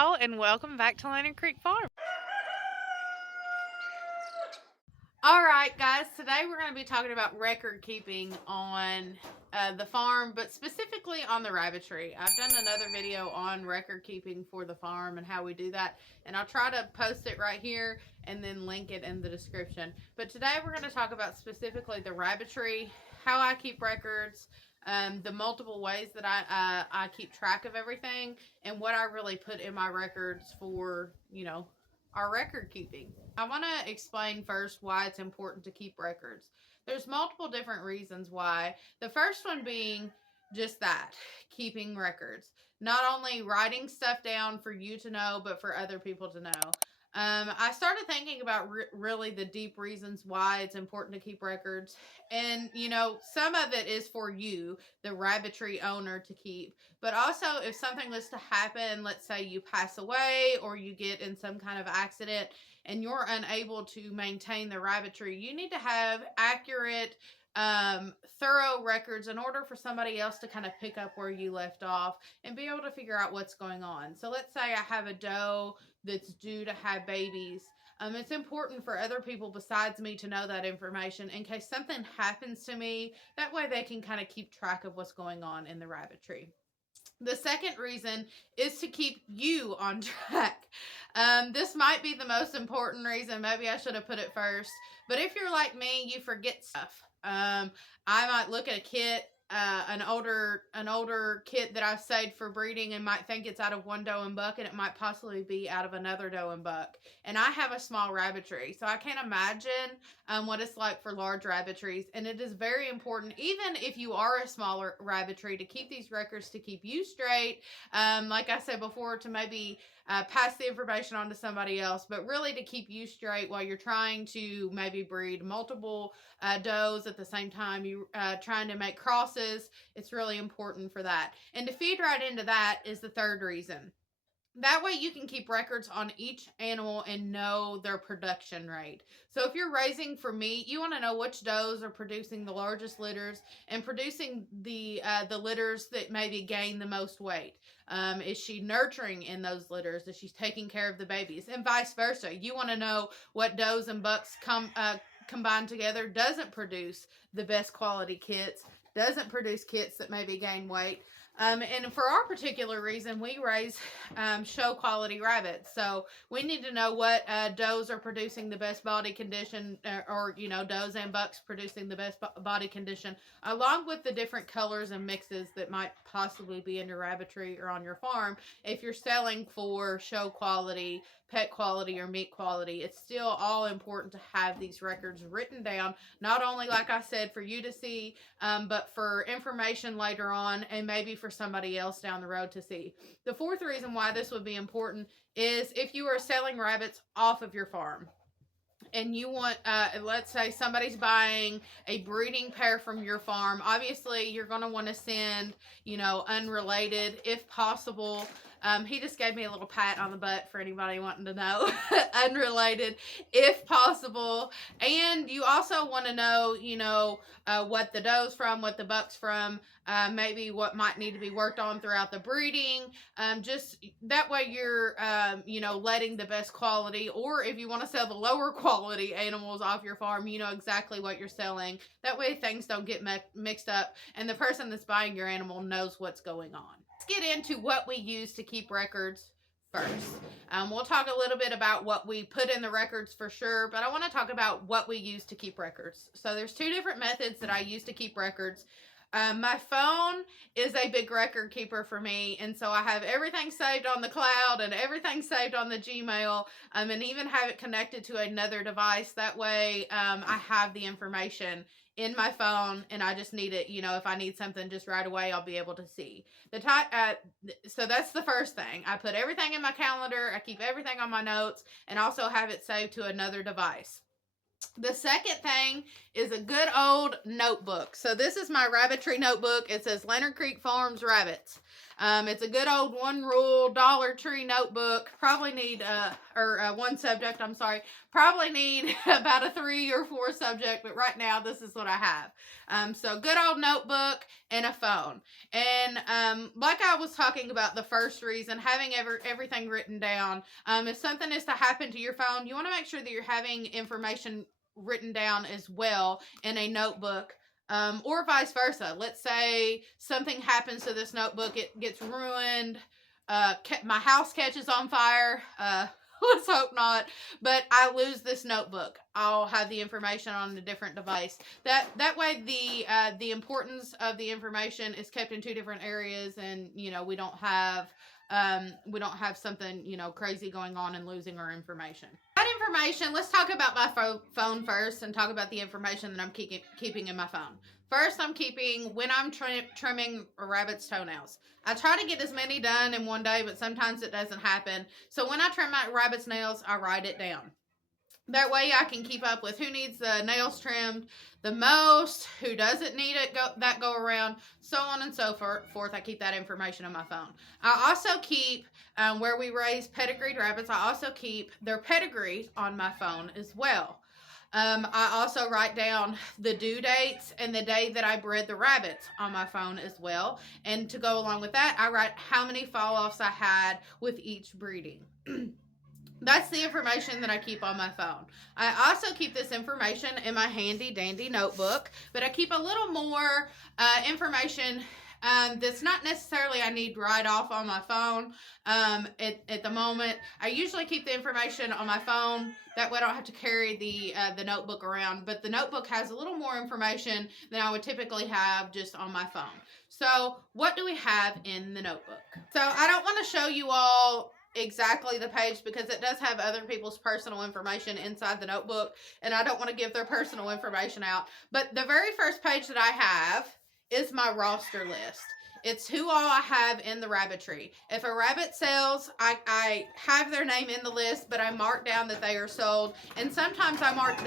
Hello and welcome back to Leonard Creek Farm. All right, guys, today we're going to be talking about record keeping on the farm, but specifically on the rabbitry. I've done another video on record keeping for the farm and how we do that, and I'll try to post it right here and then link it in the description. But today we're going to talk about specifically the rabbitry, how I keep records, the multiple ways that I keep track of everything, and what I really put in my records for, our record keeping. I want to explain first why it's important to keep records. There's multiple different reasons why. The first one being just that, keeping records. Not only writing stuff down for you to know, but for other people to know. I started thinking about really the deep reasons why it's important to keep records. And, some of it is for you, the rabbitry owner, to keep. But also, if something was to happen, let's say you pass away or you get in some kind of accident and you're unable to maintain the rabbitry, you need to have accurate, thorough records in order for somebody else to kind of pick up where you left off and be able to figure out what's going on. So let's say I have a doe that's due to have babies. It's important for other people besides me to know that information in case something happens to me. That way they can kind of keep track of what's going on in the rabbitry. The second reason is to keep you on track. This might be the most important reason. Maybe I should have put it first. But if you're like me, you forget stuff. I might look at a kit, an older kit that I've saved for breeding and might think it's out of one doe and buck, and it might possibly be out of another doe and buck. And I have a small rabbitry, so I can't imagine what it's like for large rabbitries. And it is very important, even if you are a smaller rabbitry, to keep these records to keep you straight. Like I said before, to maybe pass the information on to somebody else, but really to keep you straight while you're trying to maybe breed multiple does at the same time. You trying to make crosses. It's really important for that. And to feed right into that is the third reason. That way you can keep records on each animal and know their production rate. So if you're raising for meat, you want to know which does are producing the largest litters and producing the litters that maybe gain the most weight. Is she nurturing in those litters? Is she taking care of the babies? And vice versa. You want to know what does and bucks combined together doesn't produce the best quality kits, doesn't produce kits that maybe gain weight. And for our particular reason, we raise show quality rabbits. So we need to know what does are producing the best body condition, or does and bucks producing the best body condition, along with the different colors and mixes that might possibly be in your rabbitry or on your farm. If you're selling for show quality, pet quality, or meat quality, it's still all important to have these records written down, not only, like I said, for you to see, but for information later on and maybe for somebody else down the road to see. The fourth reason why this would be important is if you are selling rabbits off of your farm and you want, let's say somebody's buying a breeding pair from your farm. Obviously you're going to want to send, unrelated if possible. He just gave me a little pat on the butt for anybody wanting to know. Unrelated if possible. And you also want to know, what the doe's from, what the buck's from, maybe what might need to be worked on throughout the breeding. Just that way you're, letting the best quality, or if you want to sell the lower quality animals off your farm, you know exactly what you're selling. That way things don't get mixed up and the person that's buying your animal knows what's going on. Let's get into what we use to keep records first. We'll talk a little bit about what we put in the records for sure, but I want to talk about what we use to keep records. So there's two different methods that I use to keep records. My phone is a big record keeper for me, and so I have everything saved on the cloud and everything saved on the Gmail, and even have it connected to another device. That way I have the information in my phone and I just need it, if I need something just right away, I'll be able to see. So that's the first thing. I put everything in my calendar, I keep everything on my notes, and also have it saved to another device. The second thing is a good old notebook. So this is my rabbitry notebook. It says Leonard Creek Farms Rabbits. It's a good old one rule Dollar Tree notebook. Probably need, one subject, I'm sorry. Probably need about a 3 or 4 subject, but right now this is what I have. So good old notebook and a phone. And like I was talking about the first reason, having everything written down. If something is to happen to your phone, you want to make sure that you're having information written down as well in a notebook. Or vice versa. Let's say something happens to this notebook, it gets ruined, my house catches on fire, let's hope not, but I lose this notebook. I'll have the information on a different device. That way the importance of the information is kept in 2 different areas, and we don't have something crazy going on and losing our information. Information, let's talk about my phone first and talk about the information that I'm keeping in my phone. First, I'm keeping when I'm trimming a rabbit's toenails. I try to get as many done in one day, but sometimes it doesn't happen. So when I trim my rabbit's nails, I write it down. That way I can keep up with who needs the nails trimmed the most, who doesn't need it go around, so on and so forth. I keep that information on my phone. I also keep, where we raise pedigreed rabbits, I also keep their pedigree on my phone as well. I also write down the due dates and the day that I bred the rabbits on my phone as well. And to go along with that, I write how many fall-offs I had with each breeding. That's the information that I keep on my phone. I also keep this information in my handy dandy notebook, but I keep a little more information that's not necessarily I need right off on my phone at the moment. I usually keep the information on my phone. That way I don't have to carry the notebook around, but the notebook has a little more information than I would typically have just on my phone. So what do we have in the notebook? So I don't want to show you all exactly the page because it does have other people's personal information inside the notebook, and I don't want to give their personal information out. But the very first page that I have is my roster list. It's who all I have in the rabbitry. If a rabbit sells, I have their name in the list, but I mark down that they are sold. And sometimes I mark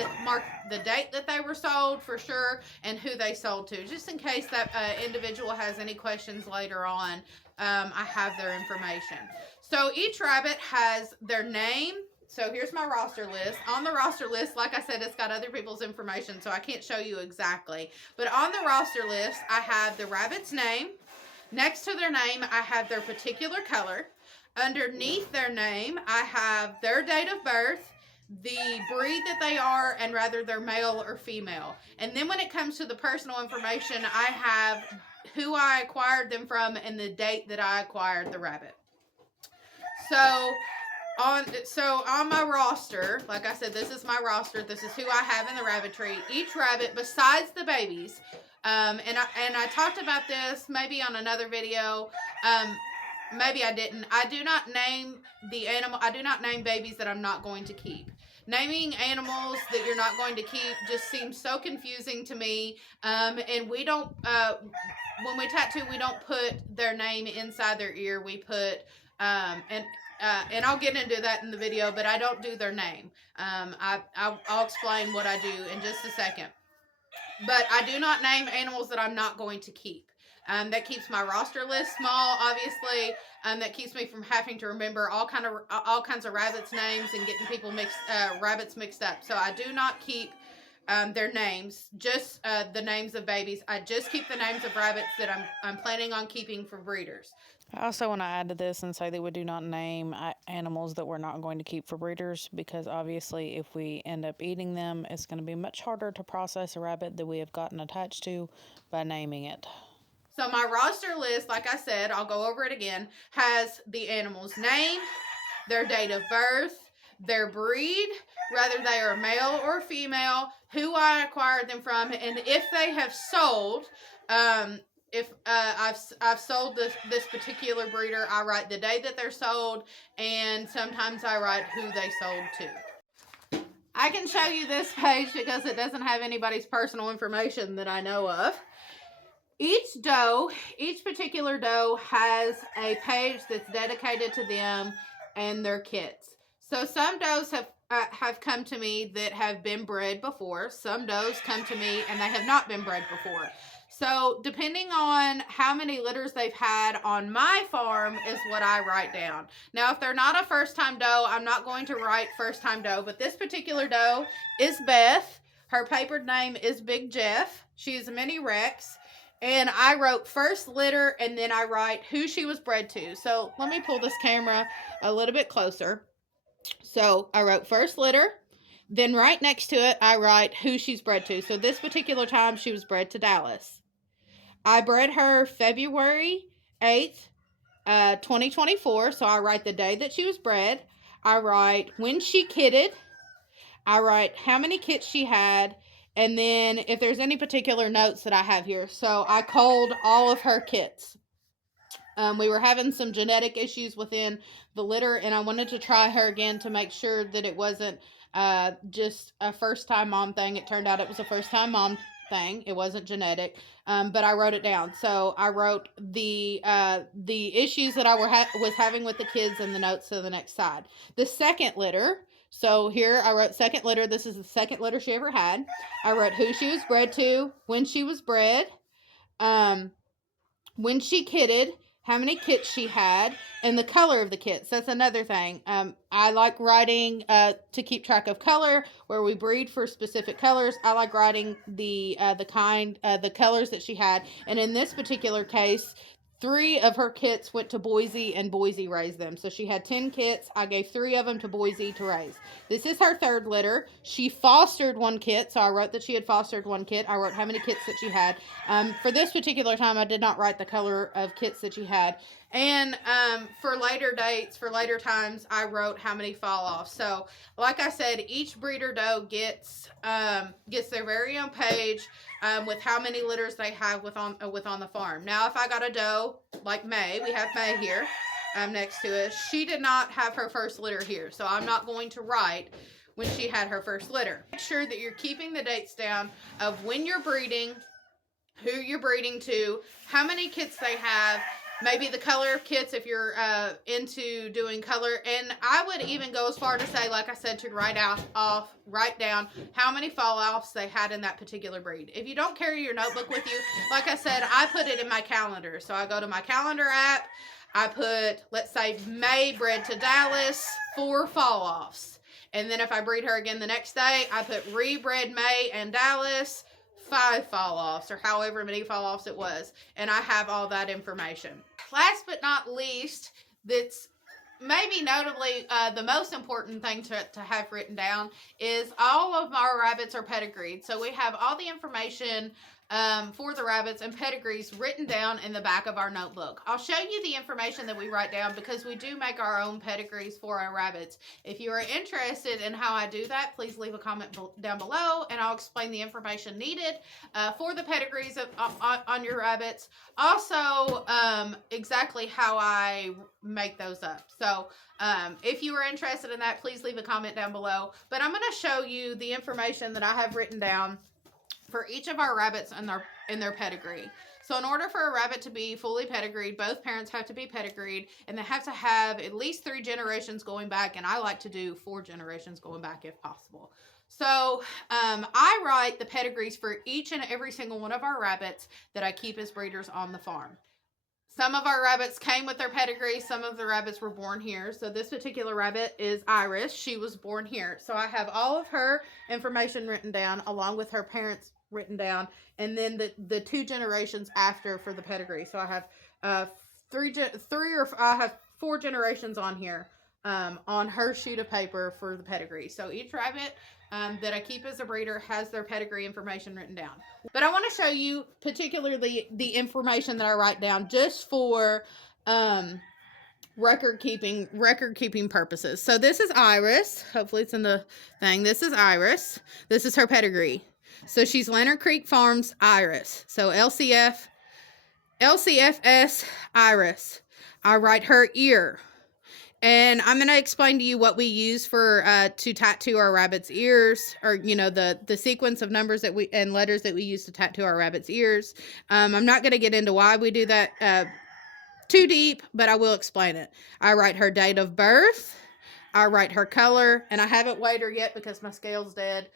the date that they were sold for sure and who they sold to, just in case that individual has any questions later on. I have their information. So each rabbit has their name. So here's my roster list. On the roster list, like I said, it's got other people's information, so I can't show you exactly. But on the roster list, I have the rabbit's name. Next to their name, I have their particular color. Underneath their name, I have their date of birth, the breed that they are, and whether they're male or female. And then when it comes to the personal information, I have who I acquired them from and the date that I acquired the rabbit. So on my roster, like I said, this is my roster. This is who I have in the rabbitry. Each rabbit, besides the babies, and I talked about this maybe on another video. Maybe I didn't. I do not name the animal. I do not name babies that I'm not going to keep. Naming animals that you're not going to keep just seems so confusing to me. And we don't, when we tattoo, we don't put their name inside their ear. We put, and I'll get into that in the video, but I don't do their name. I'll explain what I do in just a second. But I do not name animals that I'm not going to keep. That keeps my roster list small, obviously. That keeps me from having to remember all kinds of rabbits' names and getting rabbits mixed up. So I do not keep their names, just the names of babies. I just keep the names of rabbits that I'm planning on keeping for breeders. I also want to add to this and say that we do not name animals that we're not going to keep for breeders, because obviously if we end up eating them, it's going to be much harder to process a rabbit that we have gotten attached to by naming it. So my roster list, like I said, I'll go over it again, has the animal's name, their date of birth, their breed, whether they are male or female, who I acquired them from, and if they have sold. If I've sold this particular breeder, I write the day that they're sold, and sometimes I write who they sold to. I can show you this page because it doesn't have anybody's personal information that I know of. Each particular doe has a page that's dedicated to them and their kits. So some does have come to me that have been bred before. Some does come to me and they have not been bred before. So depending on how many litters they've had on my farm is what I write down. Now, if they're not a first-time doe, I'm not going to write first-time doe, but this particular doe is Beth. Her papered name is Big Jeff. She's a mini Rex. And I wrote first litter, and then I write who she was bred to. So let me pull this camera a little bit closer. So I wrote first litter. Then right next to it, I write who she's bred to. So this particular time, she was bred to Dallas. I bred her February 8th, 2024. So I write the day that she was bred. I write when she kidded. I write how many kits she had. And then if there's any particular notes that I have here. So I culled all of her kits. We were having some genetic issues within the litter, and I wanted to try her again to make sure that it wasn't just a first-time mom thing. It turned out it was a first-time mom thing. It wasn't genetic, but I wrote it down. So I wrote the issues that I was having with the kids and the notes to the next side. The second litter. So here I wrote second litter. This is the second litter she ever had. I wrote who she was bred to, when she was bred, when she kidded, how many kits she had, and the color of the kits. That's another thing. I like writing to keep track of color, where we breed for specific colors. I like writing the colors that she had. And in this particular case, 3 of her kits went to Boise, and Boise raised them. So she had 10 kits. I gave 3 of them to Boise to raise. This is her third litter. She fostered 1 kit. So I wrote that she had fostered 1 kit. I wrote how many kits that she had. For this particular time, I did not write the color of kits that she had. And for later dates, for later times, I wrote how many fall off. So like I said, each breeder doe gets their very own page with how many litters they have with on the farm. Now, if I got a doe like May, we have May here next to us. She did not have her first litter here, so I'm not going to write when she had her first litter. Make sure that you're keeping the dates down of when you're breeding, who you're breeding to, how many kits they have, maybe the color of kits if you're into doing color. And I would even go as far to say, like I said, to write down how many fall offs they had in that particular breed. If you don't carry your notebook with you, like I said, I put it in my calendar. So I go to my calendar app. I put, let's say, May bred to Dallas, 4 fall offs. And then if I breed her again the next day, I put rebred May and Dallas, 5 fall offs, or however many fall offs it was. And I have all that information. Last but not least, that's maybe notably the most important thing to have written down is all of our rabbits are pedigreed. So we have all the information for the rabbits and pedigrees written down in the back of our notebook. I'll show you the information that we write down because we do make our own pedigrees for our rabbits. If you are interested in how I do that, please leave a comment down below and I'll explain the information needed for the pedigrees on your rabbits. Also, exactly how I make those up. So if you are interested in that, please leave a comment down below. But I'm going to show you the information that I have written down for each of our rabbits in their pedigree. So in order for a rabbit to be fully pedigreed, both parents have to be pedigreed, and they have to have at least 3 generations going back, and I like to do 4 generations going back if possible. So I write the pedigrees for each and every single one of our rabbits that I keep as breeders on the farm. Some of our rabbits came with their pedigree. Some of the rabbits were born here. So this particular rabbit is Iris. She was born here. So I have all of her information written down along with her parents written down. And then the 2 generations after for the pedigree. So I have 4 generations on here on her sheet of paper for the pedigree. So each rabbit that I keep as a breeder has their pedigree information written down. But I want to show you particularly the information that I write down just for record keeping purposes. So this is Iris. Hopefully it's in the thing. This is Iris. This is her pedigree. So she's Leonard Creek Farms Iris. So LCFS Iris. I write her ear. And I'm going to explain to you what we use for to tattoo our rabbits' ears, or the sequence of numbers and letters that we use to tattoo our rabbits' ears. I'm not going to get into why we do that too deep, but I will explain it. I write her date of birth. I write her color, and I haven't weighed her yet because my scale's dead.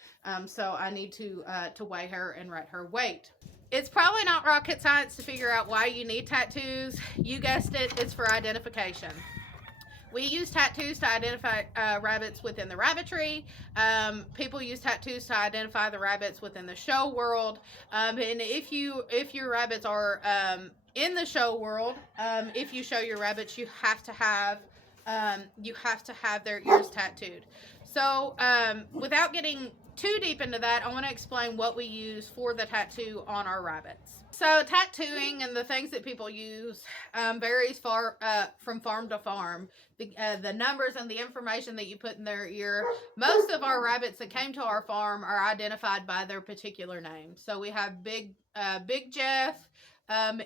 So I need to weigh her and write her weight. It's probably not rocket science to figure out why you need tattoos. You guessed it, it's for identification. We use tattoos to identify rabbits within the rabbitry. People use tattoos to identify the rabbits within the show world. And if your rabbits are in the show world, if you show your rabbits, you have to have their ears tattooed. So without getting too deep into that, I want to explain what we use for the tattoo on our rabbits. So tattooing and the things that people use varies from farm to farm. The numbers and the information that you put in their ear. Most of our rabbits that came to our farm are identified by their particular name. So we have Big Jeff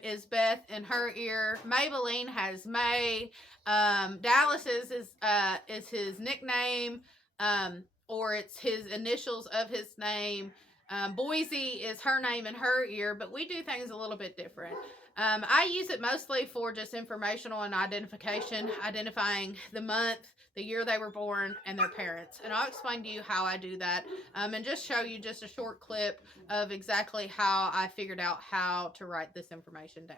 is Beth in her ear. Maybelline has May. Dallas's is his nickname, or it's his initials of his name. Boise is her name in her ear, but we do things a little bit different. I use it mostly for just informational and identification, identifying the month, the year they were born, and their parents. And I'll explain to you how I do that, and just show you just a short clip of exactly how I figured out how to write this information down.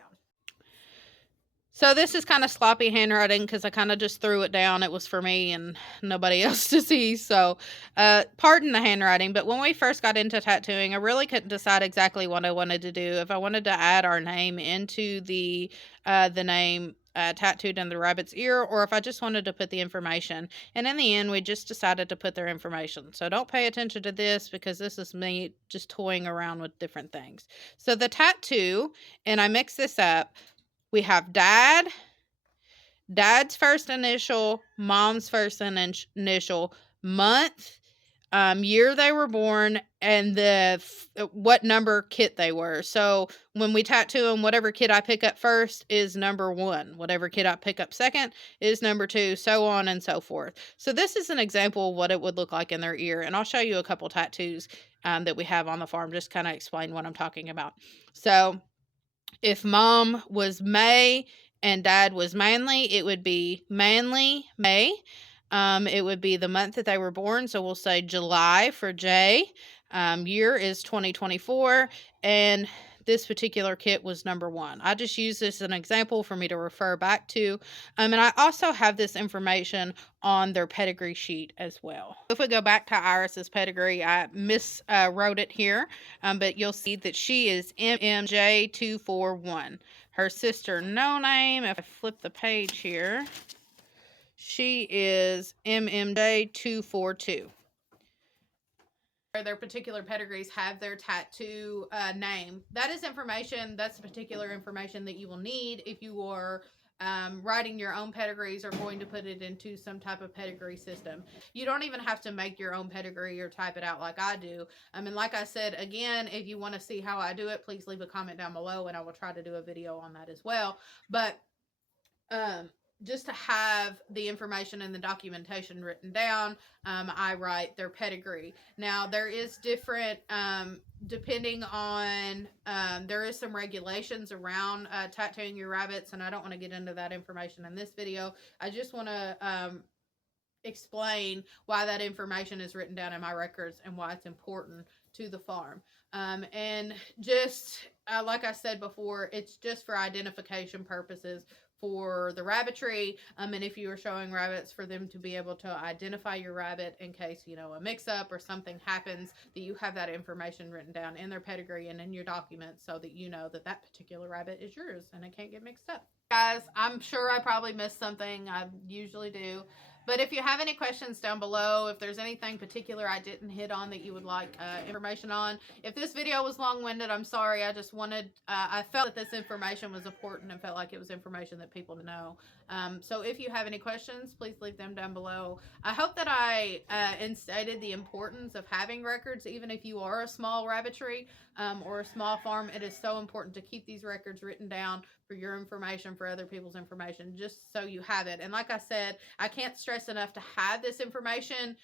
So this is kind of sloppy handwriting because I kind of just threw it down. It was for me and nobody else to see. So pardon the handwriting. But when we first got into tattooing, I really couldn't decide exactly what I wanted to do. If I wanted to add our name into the name tattooed in the rabbit's ear, or if I just wanted to put the information. And in the end, we just decided to put their information. So don't pay attention to this because this is me just toying around with different things. So the tattoo, and I mix this up. We have dad's first initial, mom's first initial, month, year they were born, and what number kit they were. So when we tattoo them, whatever kit I pick up first is number 1. Whatever kit I pick up second is number 2, so on and so forth. So this is an example of what it would look like in their ear. And I'll show you a couple tattoos that we have on the farm, just kind of explain what I'm talking about. So if mom was May and dad was Manly, it would be Manly May. It would be the month that they were born. So we'll say July for J. Year is 2024. And this particular kit was number 1. I just use this as an example for me to refer back to. And I also have this information on their pedigree sheet as well. If we go back to Iris's pedigree, I miswrote it here, but you'll see that she is MMJ241. Her sister, no name. If I flip the page here, she is MMJ242. Their particular pedigrees have their tattoo name. That is information, that's the particular information that you will need if you are writing your own pedigrees or going to put it into some type of pedigree system. You don't even have to make your own pedigree or type it out like I do. And like I said, again, if you want to see how I do it, please leave a comment down below and I will try to do a video on that as well. But just to have the information and the documentation written down, I write their pedigree. Now, there is different, depending on, there is some regulations around tattooing your rabbits, and I don't want to get into that information in this video. I just want to explain why that information is written down in my records and why it's important to the farm. And just, like I said before, it's just for identification purposes for the rabbitry, and if you are showing rabbits, for them to be able to identify your rabbit in case, you know, a mix-up or something happens, that you have that information written down in their pedigree and in your documents so that you know that that particular rabbit is yours and it can't get mixed up. Guys, I'm sure I probably missed something. I usually do. But if you have any questions down below, if there's anything particular I didn't hit on that you would like information on. If this video was long-winded, I'm sorry. I just wanted, I felt that this information was important and felt like it was information that people know. So if you have any questions, please leave them down below. I hope that I instated the importance of having records, even if you are a small rabbitry or a small farm. It is so important to keep these records written down for your information, for other people's information, just so you have it. And like I said, I can't stress enough to have this information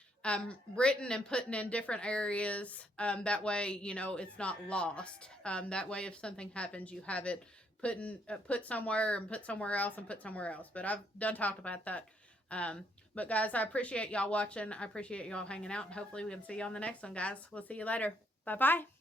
written and put in different areas. That way, you know, it's not lost. That way, if something happens, you have it put somewhere and put somewhere else and put somewhere else. But I've done talked about that. But guys, I appreciate y'all watching. I appreciate y'all hanging out, and hopefully we can see you on the next one, guys. We'll see you later. Bye-bye.